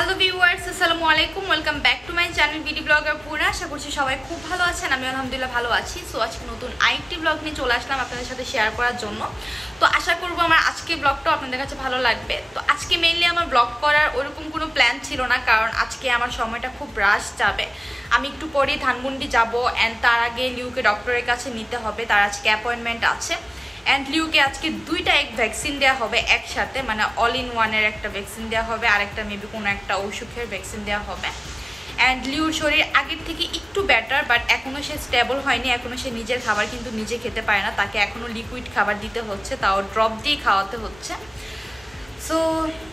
Hello viewers, আসসালামু আলাইকুম। Welcome back to my channel BD blogger পুরা। আশা করছি সবাই খুব ভালো আছেন। আমি আলহামদুলিল্লাহ ভালো আছি। সো আজকে নতুন আরেকটি ব্লগ নিয়ে চলে আসলাম আপনাদের সাথে শেয়ার করার জন্য। তো আশা করব আমার আজকের ব্লগটাও আপনাদের কাছে ভালো লাগবে। তো আজকে মেইনলি আমার ব্লগ করার ওরকম কোনো প্ল্যান ছিল না, কারণ আজকে আমার সময়টা খুব রাশ যাবে। আমি একটু পরেই ধানমন্ডি যাব, অ্যান্ড তার আগে লিউকে ডক্টরের কাছে নিতে হবে। তার আজকে অ্যাপয়েন্টমেন্ট আছে, অ্যান্ড লিউকে আজকে দুইটা ভ্যাকসিন দেওয়া হবে একসাথে, মানে অল ইন ওয়ানের একটা ভ্যাকসিন দেওয়া হবে, আর একটা মেবি কোনো একটা অসুখের ভ্যাকসিন দেওয়া হবে। অ্যান্ড লিউর শরীর আগের থেকে একটু বেটার, বাট এখনও সে স্টেবল হয়নি। এখনও সে নিজের খাবার কিন্তু নিজে খেতে পারে না, তাকে এখনও লিকুইড খাবার দিতে হচ্ছে, তাও ড্রপ দিয়ে খাওয়াতে হচ্ছে। সো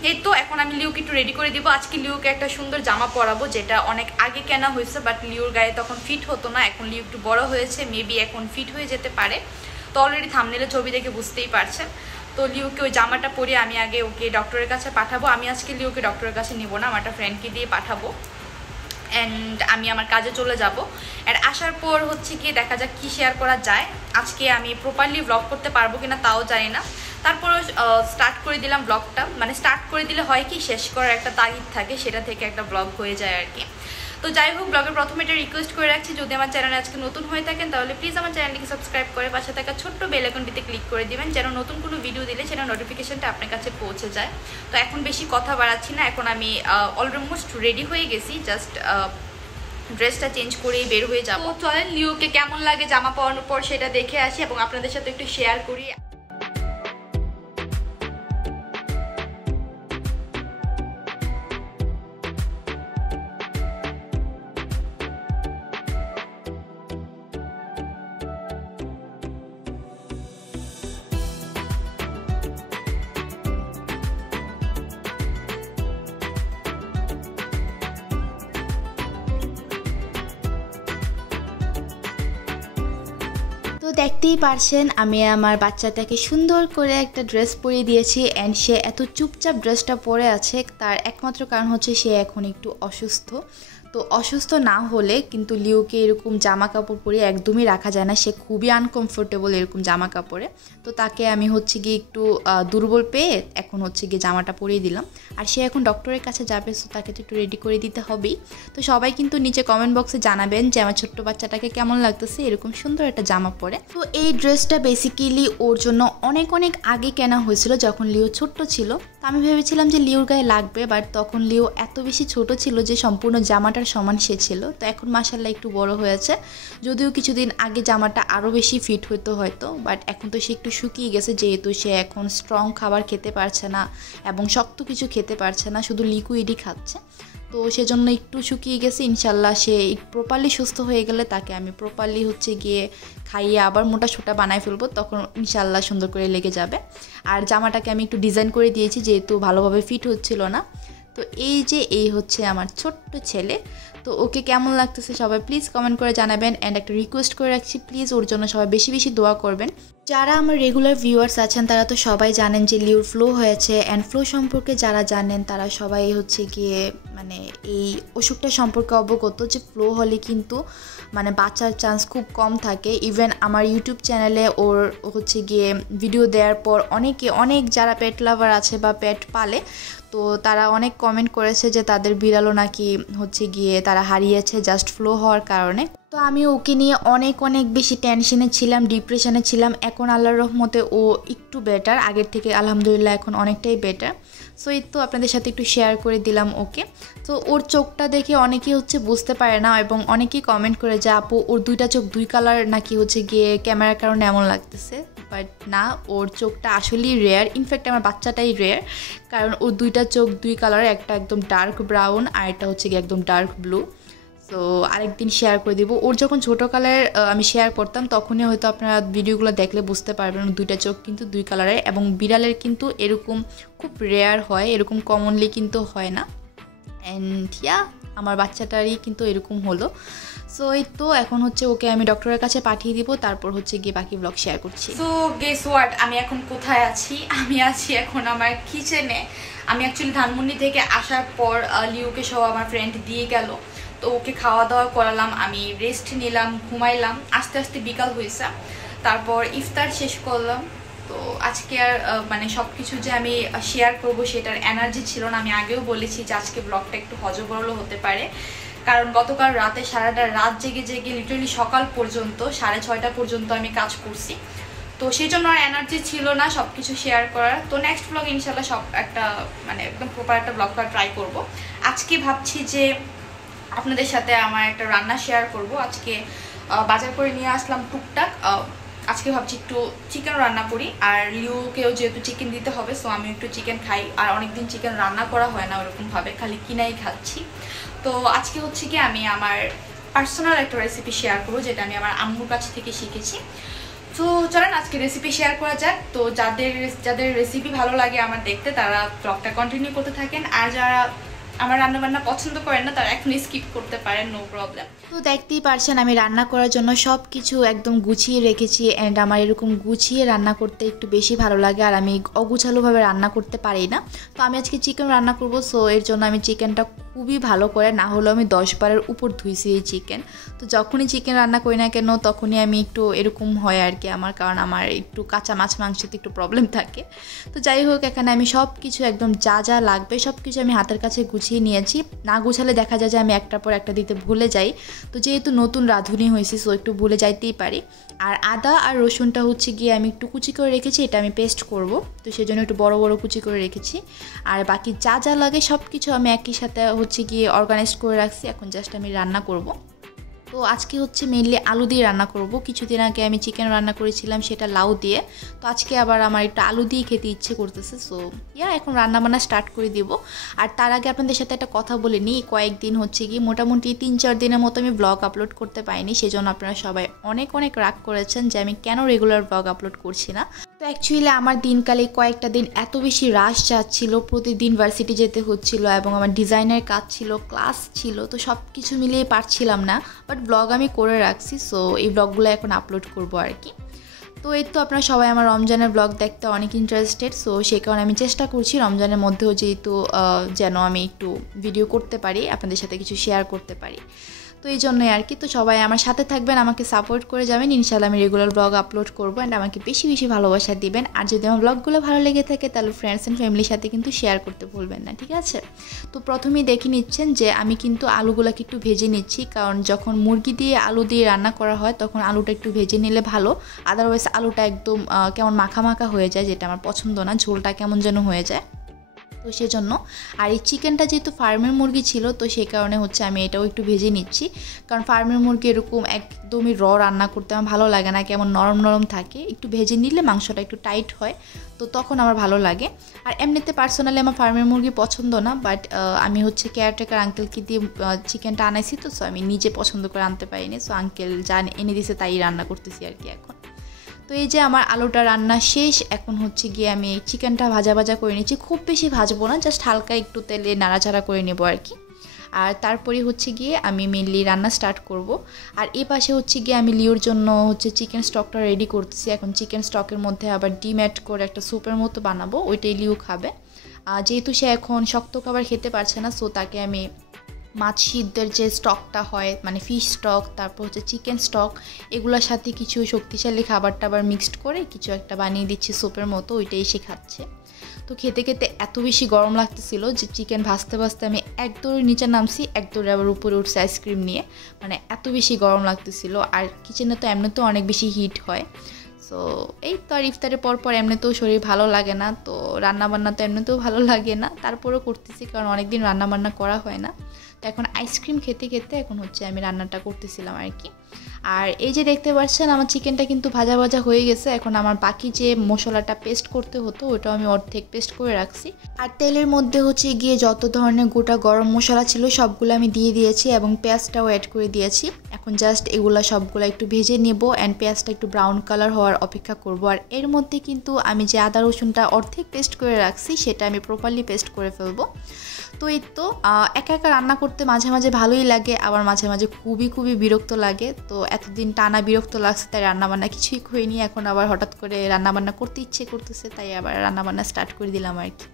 এই তো এখন আমি লিউকে একটু রেডি করে দিব। আজকে লিউকে একটা সুন্দর জামা পরাবো, যেটা অনেক আগে কেনা হয়েছে, বাট লিউর গায়ে তখন ফিট হতো না। এখন লিউ একটু বড় হয়েছে, মেবি এখন ফিট হয়ে যেতে পারে। তো অলরেডি থাম্বনেলে ছবি দেখে বুঝতেই পারছেন। তো লিউকে ওই জামাটা পরিয়ে আমি আগে ওকে ডক্টরের কাছে পাঠাবো। আমি আজকে লিউকে ডক্টরের কাছে নেবো না, আমার একটা ফ্রেন্ডকে দিয়ে পাঠাবো, অ্যান্ড আমি আমার কাজে চলে যাব। অ্যান্ড আসার পর হচ্ছে কি দেখা যাক কী শেয়ার করা যায়। আজকে আমি প্রপারলি ব্লগ করতে পারবো কিনা তাও জানি না। তারপর স্টার্ট করে দিলাম ব্লগটা। মানে স্টার্ট করে দিলে হয় কি, শেষ করার একটা তাগিদ থাকে, সেটা থেকে একটা ব্লগ হয়ে যায় আর কি। তো যাই হোক, ব্লগের প্রথমে এটা রিকোয়েস্ট করে রাখছি, যদি আমার চ্যানেলে আজকে নতুন হয়ে থাকেন তাহলে প্লিজ আমার চ্যানেলটিকে সাবস্ক্রাইব করে পাশে থাকা ছোট্ট বেল আইকনটিতে ক্লিক করে দিবেন, যেন নতুন কোনো ভিডিও দিলে সেটা নোটিফিকেশনটা আপনার কাছে পৌঁছে যায়। তো এখন বেশি কথা বাড়াচ্ছি না, এখন আমি অলমোস্ট রেডি হয়ে গেছি, জাস্ট ড্রেসটা চেঞ্জ করেই বের হয়ে যাবো। চলেন লিউকে কেমন লাগে জামা পরানোর পর সেটা দেখে আসি এবং আপনাদের সাথে একটু শেয়ার করি। তো দেখতেই পারছেন আমি আমার বাচ্চাটাকে সুন্দর করে একটা ড্রেস পরিয়ে দিয়েছি, অ্যান্ড সে এত চুপচাপ ড্রেসটা পরে আছে তার একমাত্র কারণ হচ্ছে সে এখন একটু অসুস্থ। তো অসুস্থ না হলে কিন্তু লিউকে এরকম জামা কাপড় পরে একদমই রাখা যায় না, সে খুবই আনকমফোর্টেবল এরকম জামা কাপড়ে। তো তাকে আমি হচ্ছে গিয়ে একটু দুর্বল পেয়ে এখন হচ্ছে গিয়ে জামাটা পরিয়ে দিলাম। আর সে এখন ডক্টরের কাছে যাবে, সো তাকে তো একটু রেডি করে দিতে হবেই। তো সবাই কিন্তু নিচে কমেন্ট বক্সে জানাবেন যে আমার ছোট্ট বাচ্চাটাকে কেমন লাগতেছে এরকম সুন্দর একটা জামা পরে। তো এই ড্রেসটা বেসিক্যালি ওর জন্য অনেক অনেক আগে কেনা হয়েছিল, যখন লিও ছোট্ট ছিল। তো আমি ভেবেছিলাম যে লিওর গায়ে লাগবে, বাট তখন লিও এত বেশি ছোট ছিল যে সম্পূর্ণ জামাটার সমান সে ছিল। তো এখন মাশাআল্লাহ একটু বড় হয়েছে, যদিও কিছুদিন আগে জামাটা আরও বেশি ফিট হতো হয়তো, বাট এখন তো সে একটু শুকিয়ে গেছে, যেহেতু সে এখন স্ট্রং খাবার খেতে পারছে না এবং শক্ত কিছু খেতে পারছে না, শুধু লিকুইডই খাচ্ছে। তো সেজন্য একটু শুকিয়ে গেছে। ইনশাল্লাহ সে প্রপারলি সুস্থ হয়ে গেলে তাকে আমি প্রপারলি হচ্ছে গিয়ে খাইয়ে আবার মোটা সোটা বানায় ফেলবো, তখন ইনশাল্লাহ সুন্দর করে লেগে যাবে। আর জামাটাকে আমি একটু ডিজাইন করে দিয়েছি, যেহেতু ভালোভাবে ফিট হচ্ছিল না। তো এই হচ্ছে আমার ছোট্ট ছেলে। তো ওকে কেমন লাগতেছে সবাই প্লিজ কমেন্ট করে জানাবেন, অ্যান্ড একটা রিকোয়েস্ট করে রাখছি, প্লিজ ওর জন্য সবাই বেশি বেশি দোয়া করবেন। যারা আমার রেগুলার ভিউয়ার্স আছেন তারা তো সবাই জানেন যে লিউর ফ্লো হয়েছে, অ্যান্ড ফ্লো সম্পর্কে যারা জানেন তারা সবাই হচ্ছে গিয়ে মানে এই অসুখটা সম্পর্কে অবগত যে ফ্লো হলে কিন্তু মানে বাঁচার চান্স খুব কম থাকে। ইভেন আমার ইউটিউব চ্যানেলে ওর হচ্ছে গিয়ে ভিডিও দেওয়ার পর অনেক যারা পেট লাভার আছে বা পেট পালে, তো তারা অনেক কমেন্ট করেছে যে তাদের বিড়ালও নাকি হচ্ছে গিয়ে তারা হারিয়েছে জাস্ট ফ্লো হওয়ার কারণে। তো আমি ওকে নিয়ে অনেক বেশি টেনশনে ছিলাম, ডিপ্রেশনে ছিলাম। এখন আল্লাহর রহমতে ও একটু বেটার, আগের থেকে আলহামদুলিল্লাহ এখন অনেকটাই বেটার। সো এই তো আপনাদের সাথে একটু শেয়ার করে দিলাম ওকে। তো ওর চোখটা দেখে অনেকেই হচ্ছে বুঝতে পারে না, এবং অনেকেই কমেন্ট করে যে আপু ওর দুইটা চোখ দুই কালার নাকি হচ্ছে গিয়ে ক্যামেরার কারণে এমন লাগতেছে, বাট না, ওর চোখটা আসলেই রেয়ার। ইনফ্যাক্ট আমার বাচ্চাটাই রেয়ার, কারণ ওর দুইটা চোখ দুই কালারের, একটা একদম ডার্ক ব্রাউন আর একটা হচ্ছে গিয়ে একদম ডার্ক ব্লু। সো আরেকদিন শেয়ার করে দিব। ওর যখন ছোটো কালার আমি শেয়ার করতাম তখনই হয়তো আপনারা ভিডিওগুলো দেখলে বুঝতে পারবেন দুইটা চোখ কিন্তু দুই কালারের, এবং বিড়ালের কিন্তু এরকম খুব রেয়ার হয়, এরকম কমনলি কিন্তু হয় না। অ্যান্ড আমার বাচ্চাটারই কিন্তু এরকম হলো। সো এই তো এখন হচ্ছে ওকে আমি ডক্টরের কাছে পাঠিয়ে দিব, তারপর হচ্ছে গিয়ে বাকি ব্লগ শেয়ার করছি। সো গেস হোয়াট, আমি এখন কোথায় আছি? আমি আছি এখন আমার কিচেনে। আমি অ্যাকচুয়ালি ধানমন্ডি থেকে আসার পর লিউকে সহ আমার ফ্রেন্ড দিয়ে গেল, তো ওকে খাওয়া দাওয়া করালাম, আমি রেস্ট নিলাম, ঘুমাইলাম। আস্তে আস্তে বিকাল হয়েছে, তারপর ইফতার শেষ করলাম। তো আজকে আর মানে সব কিছু যে আমি শেয়ার করব সেটার এনার্জি ছিল না। আমি আগেও বলেছি যে আজকে ব্লগটা একটু হজবরল হতে পারে, কারণ গতকাল রাতে সারাটা রাত জেগে জেগে লিটারালি সকাল পর্যন্ত 6:30 পর্যন্ত আমি কাজ করছি। তো সেই জন্য আর এনার্জি ছিল না সব কিছু শেয়ার করার। তো নেক্সট ব্লগ ইনশাল্লাহ সব একটা মানে একদম প্রপার একটা ব্লগ করা ট্রাই করব। আজকে ভাবছি যে আপনাদের সাথে আমার একটা রান্না শেয়ার করব। আজকে বাজার করে নিয়ে আসলাম টুকটাক। আজকে ভাবছি একটু চিকেন রান্না করি, আর লিওকেও যেহেতু চিকেন দিতে হবে, সো আমি একটু চিকেন খাই। আর অনেকদিন চিকেন রান্না করা হয় না ওরকমভাবে, খালি কিনাই খাচ্ছি। তো আজকে হচ্ছে কি আমি আমার পার্সোনাল একটা রেসিপি শেয়ার করবো, যেটা আমি আমার আম্মুর কাছ থেকে শিখেছি। তো চলেন আজকে রেসিপি শেয়ার করা যাক। তো যাদের রেসিপি ভালো লাগে আমার দেখতে, তারা ব্লগটা কন্টিনিউ করতে থাকেন, আর যারা আমার রান্নাবান্না পছন্দ করেন না তারা এখন স্কিপ করতে পারেন, নো প্রবলেম। তো দেখতেই পারছেন আমি রান্না করার জন্য সব কিছু একদম গুছিয়ে রেখেছি, অ্যান্ড আমার এরকম গুছিয়ে রান্না করতে একটু বেশি ভালো লাগে, আর আমি অগুছালোভাবে রান্না করতে পারি না। তো আমি আজকে চিকেন রান্না করব, সো এর জন্য আমি চিকেনটা খুবই ভালো করে, না হলেও আমি 10 বারের উপর ধুইছি এই চিকেন। তো যখনই চিকেন রান্না করি না কেন তখনই আমি একটু এরকম হয় আর কি আমার, কারণ আমার একটু কাঁচা মাছ মাংসতে একটু প্রবলেম থাকে। তো যাই হোক, এখানে আমি সব কিছু একদম যা যা লাগবে সব কিছু আমি হাতের কাছে গুছিয়ে নিয়েছি। না গুছালে দেখা যায় যে আমি একটার পর একটা দিতে ভুলে যাই। তো যেহেতু নতুন রাঁধুনি হয়েছি, সো একটু ভুলে যাইতেই পারি। আর আদা আর রসুনটা হচ্ছে গিয়ে আমি একটু কুচি করে রেখেছি, এটা আমি পেস্ট করব, তো সেজন্য একটু বড় বড় কুচি করে রেখেছি। আর বাকি যা যা লাগে সব কিছু আমি একই সাথে হচ্ছে গিয়ে অর্গানাইজ করে রাখছি। এখন জাস্ট আমি রান্না করব। তো আজকে হচ্ছে মেইনলি আলু দিয়ে রান্না করব। কিছুদিন আগে আমি চিকেন রান্না করেছিলাম সেটা লাউ দিয়ে, তো আজকে আবার আমার একটু আলু দিয়ে খেতে ইচ্ছে করতেছে। সো এখন রান্না বান্না স্টার্ট করে দিব। আর তার আগে আপনাদের সাথে একটা কথা বলে নিই, কয়েকদিন হচ্ছে কি মোটামুটি 3-4 দিনের মতো আমি ব্লগ আপলোড করতে পারিনি, সেজন্য আপনারা সবাই অনেক অনেক রাগ করেছেন যে আমি কেন রেগুলার ব্লগ আপলোড করছি না। তো অ্যাকচুয়ালি আমার দিনকালে কয়েকটা দিন এত বেশি রাশ যাচ্ছিল, প্রতিদিন ভার্সিটি যেতে হচ্ছিল এবং আমার ডিজাইনের কাজ ছিল, ক্লাস ছিল, তো সব কিছু মিলিয়ে পারছিলাম না। বাট ব্লগ আমি করে রাখছি, সো এই ব্লগগুলো এখন আপলোড করব আর কি। তো এই তো আপনারা সবাই আমার রমজানের ব্লগ দেখতে অনেক ইন্টারেস্টেড, সো সেই কারণে আমি চেষ্টা করছি রমজানের মধ্যেও যেহেতু যেন আমি একটু ভিডিও করতে পারি, আপনাদের সাথে কিছু শেয়ার করতে পারি। তো এই জন্যই আর কি। তো সবাই আমার সাথে থাকবেন, আমাকে সাপোর্ট করে যাবেন, ইনশাআল্লাহ আমি রেগুলার ব্লগ আপলোড করবো, অ্যান্ড আমাকে বেশি বেশি ভালোবাসা দিবেন। আর যদি আমার ব্লগগুলো ভালো লেগে থাকে তাহলে ফ্রেন্ডস অ্যান্ড ফ্যামিলির সাথে কিন্তু শেয়ার করতে ভুলবেন না, ঠিক আছে? তো প্রথমেই দেখে নিচ্ছেন যে আমি কিন্তু আলুগুলোকে একটু ভেজে নিচ্ছি, কারণ যখন মুরগি দিয়ে আলু দিয়ে রান্না করা হয় তখন আলুটা একটু ভেজে নিলে ভালো, আদারওয়াইজ আলুটা একদম কেমন মাখা মাখা হয়ে যায়, যেটা আমার পছন্দ না, ঝোলটা কেমন যেন হয়ে যায়। তো সেজন্য, আর এই চিকেনটা যেহেতু ফার্মের মুরগি ছিল, তো সেই কারণে হচ্ছে আমি এটাও একটু ভেজে নিচ্ছি, কারণ ফার্মের মুরগি এরকম একদমই রান্না করতে আমার ভালো লাগে না, কেমন নরম নরম থাকে, একটু ভেজে নিলে মাংসটা একটু টাইট হয়, তো তখন আমার ভালো লাগে। আর এমনিতে পার্সোনালি আমার ফার্মের মুরগি পছন্দ না, বাট আমি হচ্ছে কেয়ারটেকার আঙ্কেলকে দিয়ে চিকেনটা আনাইছি, তো সো আমি নিজে পছন্দ করে আনতে পারিনি, সো আঙ্কেল যা এনে দিয়েছে তাই রান্না করতেছি আর কি এখন। তো এই যে আমার আলুটা রান্না শেষ, এখন হচ্ছে গিয়ে আমি চিকেনটা ভাজা ভাজা করে নিচ্ছি, খুব বেশি ভাজবো না, জাস্ট হালকা একটু তেলে নাড়াচাড়া করে নেবো আর কি। আর তারপরে হচ্ছে গিয়ে আমি মেনলি রান্না স্টার্ট করব। আর এই পাশে হচ্ছে গিয়ে আমি লিওর জন্য হচ্ছে চিকেন স্টকটা রেডি করতেছি। এখন চিকেন স্টকের মধ্যে আবার ডিম অ্যাড করে একটা স্যুপের মতো বানাবো, ওইটাই লিও খাবে। যেহেতু সে এখন শক্ত খাবার খেতে পারছে না, সো তাকে আমি মাছ সিদ্ধের যে স্টকটা হয়, মানে ফিশ স্টক, তারপর হচ্ছে চিকেন স্টক, এগুলোর সাথে কিছু শক্তিশালী খাবার টাবার মিক্সড করে কিছু একটা বানিয়ে দিচ্ছি স্যুপের মতো, ওইটাই সে খাচ্ছে। তো খেতে খেতে এত বেশি গরম লাগতেছিল যে চিকেন ভাজতে ভাজতে আমি এক দৌড়ে নিচে নামছি, এক দৌড়ে আবার উপরে উঠছি আইসক্রিম নিয়ে, মানে এত বেশি গরম লাগতেছিল। আর কিচেনে তো এমনিতেও অনেক বেশি হিট হয়, সো এই তো। আর ইফতারের পর এমনিতেও শরীর ভালো লাগে না, তো রান্নাবান্না তো এমনিতেও ভালো লাগে না, তারপরেও করতেছি কারণ অনেকদিন রান্নাবান্না করা হয় না। তো এখন আইসক্রিম খেতে খেতে এখন হচ্ছে আমি রান্নাটা করতেছিলাম আর কি। আর এই যে দেখতে পাচ্ছেন আমার চিকেনটা কিন্তু ভাজা ভাজা হয়ে গেছে। এখন আমার বাকি যে মশলাটা পেস্ট করতে হতো ওটাও আমি অর্ধেক পেস্ট করে রাখছি। আর তেলের মধ্যে হচ্ছে গিয়ে যত ধরনের গোটা গরম মশলা ছিল সবগুলো আমি দিয়ে দিয়েছি এবং পেঁয়াজটাও অ্যাড করে দিয়েছি। এখন জাস্ট এগুলা সবগুলো একটু ভেজে নেব, অ্যান্ড পেঁয়াজটা একটু ব্রাউন কালার হওয়ার অপেক্ষা করব। আর এর মধ্যে কিন্তু আমি যে আদা রসুনটা অর্ধেক পেস্ট করে রাখছি সেটা আমি প্রপারলি পেস্ট করে ফেলবো। তো এই তো একা একা রান্না করতে মাঝে মাঝে ভালোই লাগে, আবার মাঝে মাঝে খুবই বিরক্ত লাগে। তো এতদিন টানা বিরক্ত লাগছে, তাই রান্নাবান্না কিছুই করিনি। এখন আবার হঠাৎ করে রান্নাবান্না করতে ইচ্ছে করতেছে, তাই আবার রান্নাবান্না স্টার্ট করে দিলাম আর কি।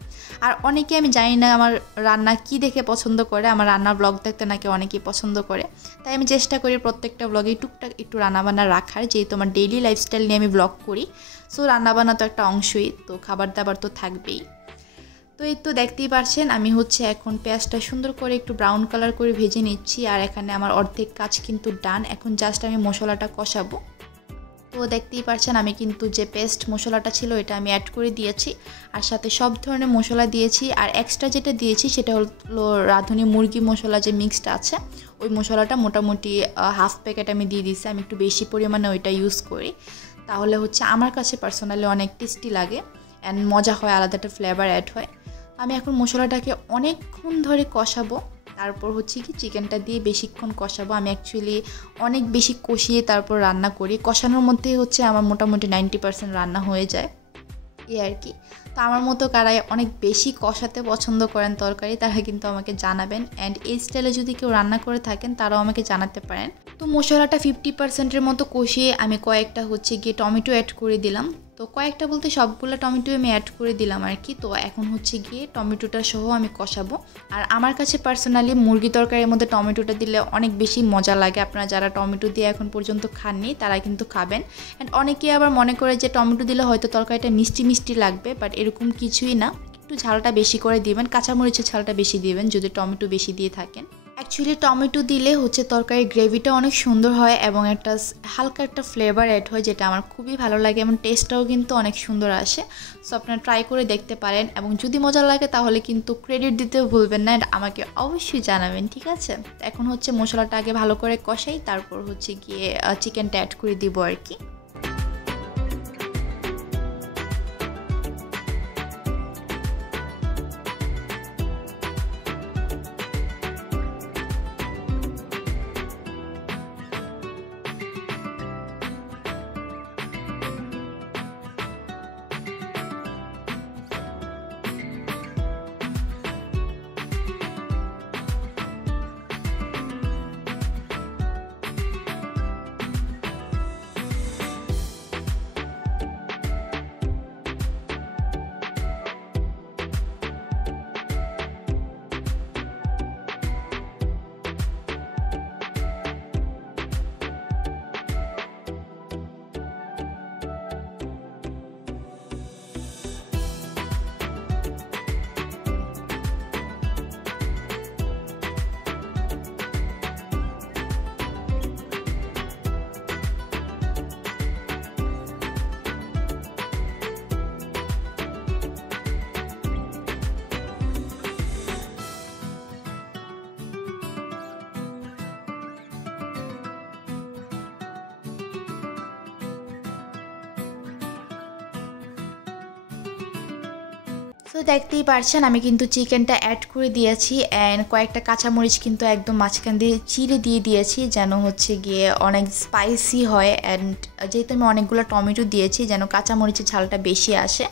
আর অনেকে, আমি জানি না আমার রান্না কি দেখে পছন্দ করে, আমার রান্নার ব্লগ দেখতে নাকি অনেকেই পছন্দ করে, তাই আমি চেষ্টা করি প্রত্যেকটা ব্লগে টুকটাক একটু রান্নাবান্না রাখার, যেহেতু আমার ডেইলি লাইফস্টাইল নিয়ে আমি ব্লগ করি। সো রান্নাবান্না তো একটা অংশই, তো খাবার দাবার তো থাকবেই। তো এই তো দেখতেই পারছেন আমি হচ্ছে এখন পেঁয়াজটা সুন্দর করে একটু ব্রাউন কালার করে ভেজে নিচ্ছি। আর এখানে আমার অর্ধেক কাজ কিন্তু ডান, এখন জাস্ট আমি মশলাটা কষাবো। তো দেখতেই পারছেন আমি কিন্তু যে পেস্ট মশলাটা ছিল এটা আমি অ্যাড করে দিয়েছি, আর সাথে সব ধরনের মশলা দিয়েছি। আর এক্সট্রা যেটা দিয়েছি সেটা হলো রাঁধুনি মুরগি মশলা যে মিক্সড আছে, ওই মশলাটা মোটামুটি হাফ প্যাকেট আমি দিয়ে দিয়েছি। আমি একটু বেশি পরিমাণে ওইটা ইউজ করি, তাহলে হচ্ছে আমার কাছে পার্সোনালি অনেক টেস্টি লাগে অ্যান্ড মজা হয়, আলাদা একটা ফ্লেভার অ্যাড হয়। আমি এখন মশলাটাকে অনেকক্ষণ ধরে কষাবো, তারপর হচ্ছে কি চিকেনটা দিয়ে বেশিক্ষণ কষাবো। আমি অ্যাকচুয়ালি অনেক বেশি কষিয়ে তারপর রান্না করি, কষানোর মধ্যেই হচ্ছে আমার মোটামুটি 90% রান্না হয়ে যায় এই আর কি। তো আমার মতো কারাই অনেক বেশি কষাতে পছন্দ করেন তরকারি, তারা কিন্তু আমাকে জানাবেন। অ্যান্ড এই স্টাইলে যদি কেউ রান্না করে থাকেন তারাও আমাকে জানাতে পারেন। তো মশলাটা 50%-এর মতো কষিয়ে আমি কয়েকটা হচ্ছে গিয়ে টমেটো অ্যাড করে দিলাম। তো কয়েকটা বলতে সবগুলো টমেটো আমি অ্যাড করে দিলাম আর কি। তো এখন হচ্ছে গিয়ে টমেটোটা সহ আমি কষাবো। আর আমার কাছে পার্সোনালি মুরগি তরকারির মধ্যে টমেটোটা দিলে অনেক বেশি মজা লাগে। আপনারা যারা টমেটো দিয়ে এখন পর্যন্ত খাননি তারা কিন্তু খাবেন। অ্যান্ড অনেকেই আবার মনে করে যে টমেটো দিলে হয়তো তরকারিটা মিষ্টি লাগবে, বাট এরকম কিছুই না। একটু ঝালটা বেশি করে দিবেন, কাঁচামরিচের ঝালটা বেশি দিবেন যদি টমেটো বেশি দিয়ে থাকেন। অ্যাকচুয়ালি টমেটো দিলে হচ্ছে তরকারির গ্রেভিটা অনেক সুন্দর হয় এবং একটা হালকা একটা ফ্লেভার অ্যাড হয়, যেটা আমার খুবই ভালো লাগে এবং টেস্টটাও কিন্তু অনেক সুন্দর আসে। সো আপনারা ট্রাই করে দেখতে পারেন এবং যদি মজা লাগে তাহলে কিন্তু ক্রেডিট দিতেও ভুলবেন না, আমাকে অবশ্যই জানাবেন, ঠিক আছে? এখন হচ্ছে মশলাটা আগে ভালো করে কষাই, তারপর হচ্ছে গিয়ে চিকেনটা অ্যাড করে দিব আর কি। তো দেখতেই পারছেন আমি কিন্তু চিকেনটা অ্যাড করে দিয়েছি অ্যান্ড কয়েকটা কাঁচামরিচ কিন্তু একদম মাঝখান দিয়ে চিড়ে দিয়ে দিয়েছি, যেন হচ্ছে গিয়ে অনেক স্পাইসি হয়। অ্যান্ড যেহেতু আমি অনেকগুলো টমেটো দিয়েছি যেন কাঁচামরিচের ঝালটা বেশি আসে।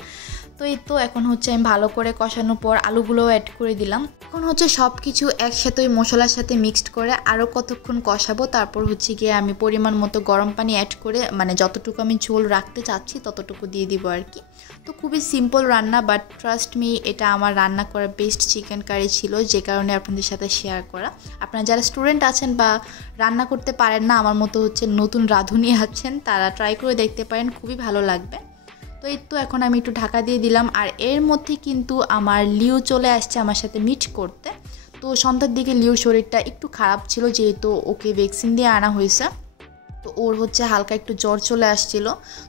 তো এই তো এখন হচ্ছে আমি ভালো করে কষানোর পর আলুগুলোও অ্যাড করে দিলাম। এখন হচ্ছে সব কিছু একসাথে ওই মশলার সাথে মিক্সড করে আরও কতক্ষণ কষাবো। তারপর হচ্ছে গিয়ে আমি পরিমাণ মতো গরম পানি অ্যাড করে, মানে যতটুকু আমি ঝোল রাখতে চাচ্ছি ততটুকু দিয়ে দিব আর কি। তো খুবই সিম্পল রান্না, বাট ট্রাস্ট মি এটা আমার রান্না করা বেস্ট চিকেন কারি ছিল, যে কারণে আপনাদের সাথে শেয়ার করা। আপনারা যারা স্টুডেন্ট আছেন বা রান্না করতে পারেন না, আমার মতো হচ্ছে নতুন রাঁধুনি আছেন, তারা ট্রাই করে দেখতে পারেন, খুবই ভালো লাগবে। তো এই তো এখন আমি একটু ঢাকা দিয়ে দিলাম। আর এর মধ্যে কিন্তু আমার লিও চলে আসছে আমার সাথে মিট করতে। তো সন্ধ্যার দিকে লিওর শরীরটা একটু খারাপ ছিল, যেহেতু ওকে ভ্যাকসিন দিয়ে আনা হয়েছে। তো ওর হচ্ছে হালকা একটু জ্বর চলে আসছিল।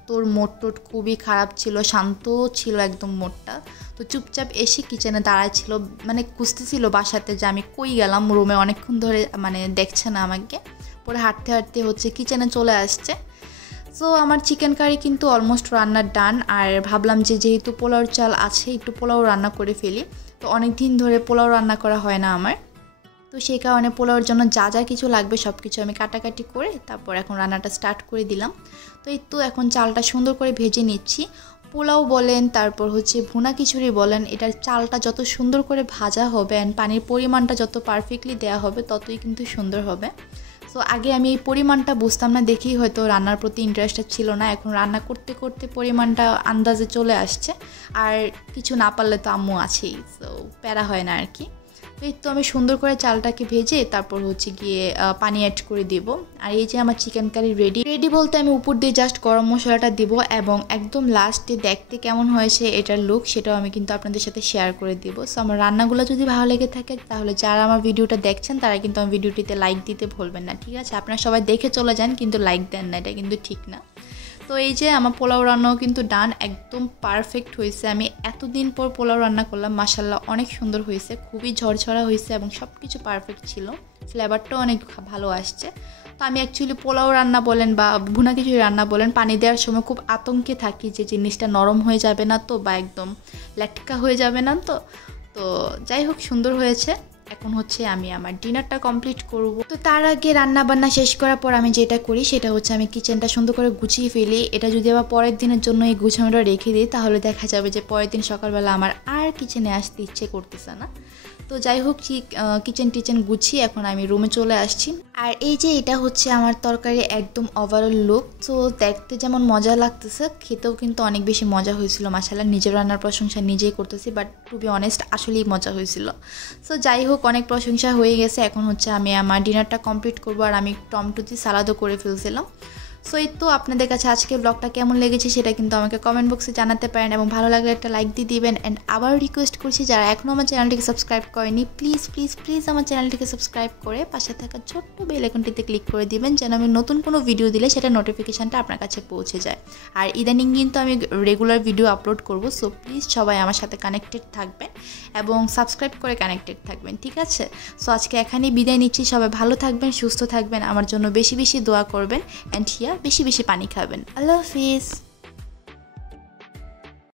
তো ওর মোট খুবই খারাপ ছিল, শান্ত ছিল একদম মোটটা। তো চুপচাপ এসে কিচেনে দাঁড়াচ্ছিল, মানে খুঁজতেছিল বাসাতে যে আমি কই গেলাম, রুমে অনেকক্ষণ ধরে মানে দেখছে না আমাকে। পরে হাঁটতে হাঁটতে হচ্ছে কিচেনে চলে আসছে। সো আমার চিকেন কারি কিন্তু অলমোস্ট রান্নার ডান। আর ভাবলাম যে যেহেতু পোলাওর চাল আছে একটু পোলাও রান্না করে ফেলি। তো অনেক দিন ধরে পোলাও রান্না করা হয় না আমার, তো সেই কারণে পোলাওর জন্য যা যা কিছু লাগবে সব কিছু আমি কাটাকাটি করে তারপর এখন রান্নাটা স্টার্ট করে দিলাম। তো এই তো এখন চালটা সুন্দর করে ভেজে নিচ্ছি। পোলাও বলেন তারপর হচ্ছে ভুনা খিচুড়ি বলেন, এটার চালটা যত সুন্দর করে ভাজা হবে অ্যান্ড পানির পরিমাণটা যত পারফেক্টলি দেওয়া হবে ততই কিন্তু সুন্দর হবে। সো আগে আমি এই পরিমাণটা বুঝতাম না দেখেই হয়তো রান্নার প্রতি ইন্টারেস্টটা ছিল না, এখন রান্না করতে করতে পরিমাণটা আন্দাজে চলে আসছে। আর কিছু না পারলে তো আম্মু আছেই, সো প্যারা হয় না আর কি। এই তো আমি সুন্দর করে চালটাকে ভেজে তারপর হচ্ছে গিয়ে পানি অ্যাড করে দিব। আর এই যে আমার চিকেন কারি রেডি বলতে আমি উপর দিয়ে জাস্ট গরম মশলাটা দিব এবং একদম লাস্টে দেখতে কেমন হয়েছে এটার লুক সেটাও আমি কিন্তু আপনাদের সাথে শেয়ার করে দিব। সো আমার রান্নাগুলো যদি ভালো লেগে থাকে তাহলে যারা আমার ভিডিওটা দেখছেন তারা কিন্তু আমার ভিডিওটিতে লাইক দিতে ভুলবেন না, ঠিক আছে? আপনারা সবাই দেখে চলে যান কিন্তু লাইক দেন না, এটা কিন্তু ঠিক না। তো এই যে আমার পোলাও রান্নাও কিন্তু ডান, একদম পারফেক্ট হয়েছে। আমি এতদিন পর পোলাও রান্না করলাম, মাশাল্লাহ অনেক সুন্দর হয়েছে, খুবই ঝরঝরা হয়েছে এবং সব কিছু পারফেক্ট ছিল, ফ্লেভারটাও অনেক ভালো আসছে। তো আমি অ্যাকচুয়ালি পোলাও রান্না বলেন বা ভুনা খিচুড়ি রান্না বলেন পানি দেওয়ার সময় খুব আতঙ্কে থাকি যে জিনিসটা নরম হয়ে যাবে না তো বা একদম ল্যাটকা হয়ে যাবে না তো। তো যাই হোক সুন্দর হয়েছে। এখন হচ্ছে আমি আমার ডিনারটা কমপ্লিট করব। তো তার আগে রান্না বান্না শেষ করার পর আমি যেটা করি সেটা হচ্ছে আমি কিচেনটা সুন্দর করে গুছিয়ে ফেলি। এটা যদি আবার পরের দিনের জন্য এই গুছানোটা রেখে দিই তাহলে দেখা যাবে যে পরের দিন সকালবেলা আমার আর কিচেনে আসতে ইচ্ছে করতেছে না। তো যাই হোক কিচেন গুছিয়ে এখন আমি রুমে চলে আসছি। আর এই যে এটা হচ্ছে আমার তরকারি একদম ওভারঅল লুক। তো দেখতে যেমন মজা লাগতেছে খেতেও কিন্তু অনেক বেশি মজা হয়েছিল মাশাআল্লাহ। নিজের রান্নার প্রশংসা নিজেই করতেছি, বাট টু বি অনেস্ট আসলেই মজা হয়েছিল। সো যাই হোক অনেক প্রশংসা হয়ে গেছে, এখন হচ্ছে আমি আমার ডিনারটা কমপ্লিট করবো। আর আমি টমেটো দিয়ে সালাদও করে ফেলছিলাম। সো এই তো আপনাদের কাছে আজকে ব্লগটা কেমন লেগেছে সেটা কিন্তু আমাকে কমেন্ট বক্সে জানাতে পারেন এবং ভালো লাগলে একটা লাইক দিয়ে দিবেন। অ্যান্ড আবার রিকোয়েস্ট করছি যারা এখনও আমার চ্যানেলটিকে সাবস্ক্রাইব করেনি প্লিজ আমার চ্যানেলটিকে সাবস্ক্রাইব করে পাশে থাকা ছোট্ট বেল আইকনটিতে ক্লিক করে দিবেন যেন আমি নতুন কোনো ভিডিও দিলে সেটা নোটিফিকেশানটা আপনার কাছে পৌঁছে যায়। আর ইদানিং কিন্তু আমি রেগুলার ভিডিও আপলোড করব, সো প্লিজ সবাই আমার সাথে কানেক্টেড থাকবেন এবং সাবস্ক্রাইব করে কানেক্টেড থাকবেন, ঠিক আছে? সো আজকে এখানেই বিদায় নিচ্ছি। সবাই ভালো থাকবেন, সুস্থ থাকবেন, আমার জন্য বেশি বেশি দোয়া করবেন অ্যান্ড বেশি বেশি পানি খাবেন। আল্লাহ হাফিজ।